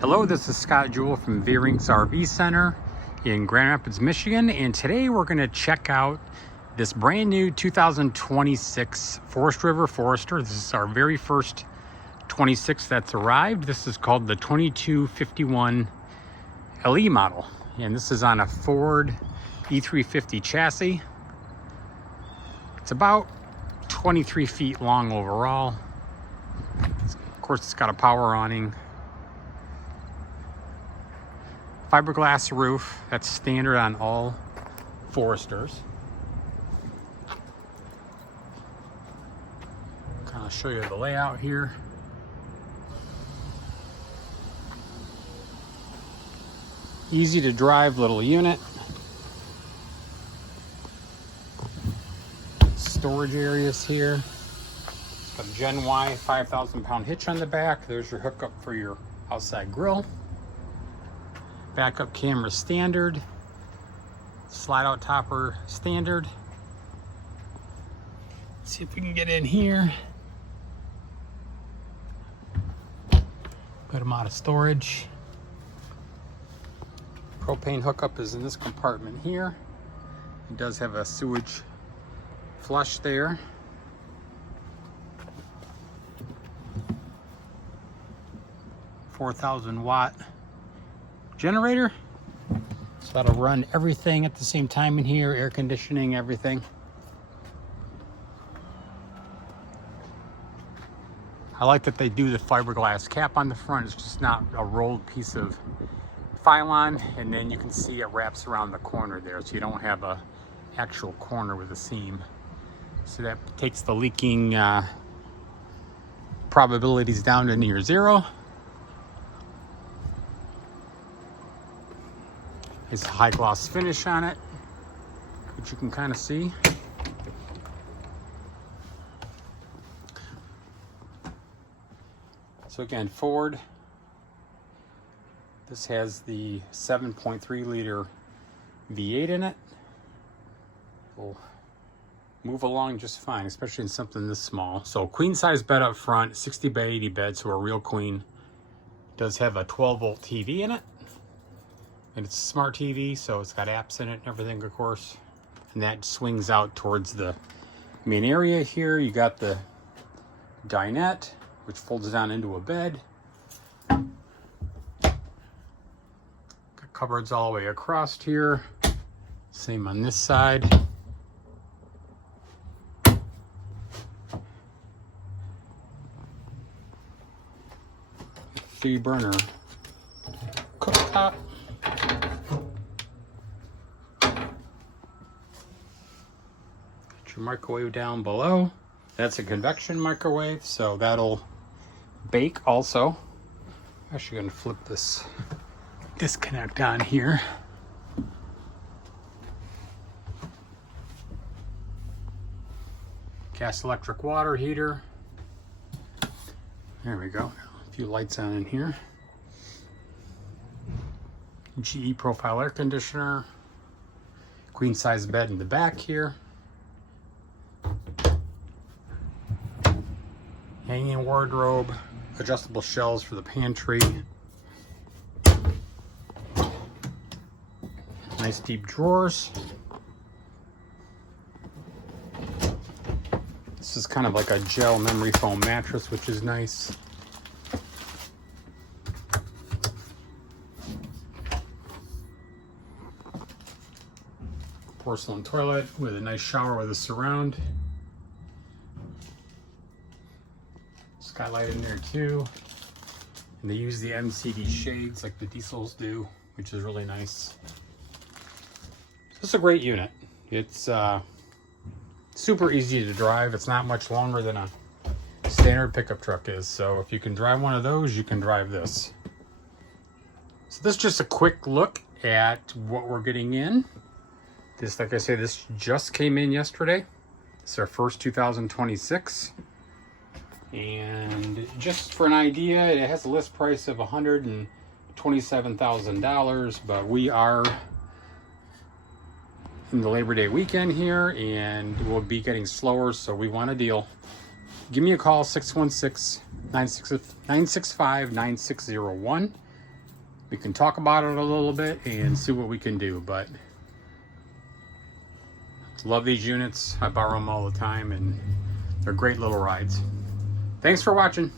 Hello, this is Scott Jewell from Veurink's RV Center in Grand Rapids, Michigan, and today we're going to check out this brand new 2026 Forest River Forester. This is our very first 26 that's arrived. This is called the 2251 LE model, and this is on a Ford E350 chassis. It's about 23 feet long overall. Of course, it's got a power awning. Fiberglass roof, that's standard on all Foresters. Kind of show you the layout here. Easy to drive little unit. Storage areas here. It's got a Gen Y 5,000 pound hitch on the back. There's your hookup for your outside grill. Backup camera standard, slide out topper standard. Let's see if we can get in here. Good amount of storage. Propane hookup is in this compartment here. It does have a sewage flush there. $4,000-watt generator, so that'll run everything at the same time in here, air conditioning, everything. I like that they do the fiberglass cap on the front. It's just not a rolled piece of Phylon, and then you can see it wraps around the corner there, so you don't have a actual corner with a seam. So that takes the leaking probabilities down to near zero. It's a high gloss finish on it, which you can kind of see. So again, Ford. This has the 7.3 liter V8 in it. Will move along just fine, especially in something this small. So queen size bed up front, 60 by 80 bed, so a real queen. Does have a 12-volt TV in it. And it's a smart TV, so it's got apps in it and everything, of course. And that swings out towards the main area here. You got the dinette, which folds down into a bed. Got cupboards all the way across here. Same on this side. 3-burner cooktop. Your microwave down below. That's a convection microwave, so that'll bake also. I'm actually going to flip this disconnect on here. Gas, electric, water heater. There we go. A few lights on in here. GE profile air conditioner. Queen size bed in the back here. Hanging wardrobe, adjustable shelves for the pantry. Nice deep drawers. This is kind of like a gel memory foam mattress, which is nice. Porcelain toilet with a nice shower with a surround. Skylight in there too, and they use the MCD shades like the diesels do, which is really nice. This is a great unit. It's super easy to drive. It's not much longer than a standard pickup truck is, so if you can drive one of those, you can drive this. So this is just a quick look at what we're getting in. This, like I say, this just came in yesterday. It's our first 2026. And just for an idea, it has a list price of $127,000, but we are in the Labor Day weekend here and we'll be getting slower, so we want a deal. Give me a call, 616-965-9601. we can talk about it a little bit and see what we can do. But love these units. I borrow them all the time, and they're great little rides. Thanks for watching.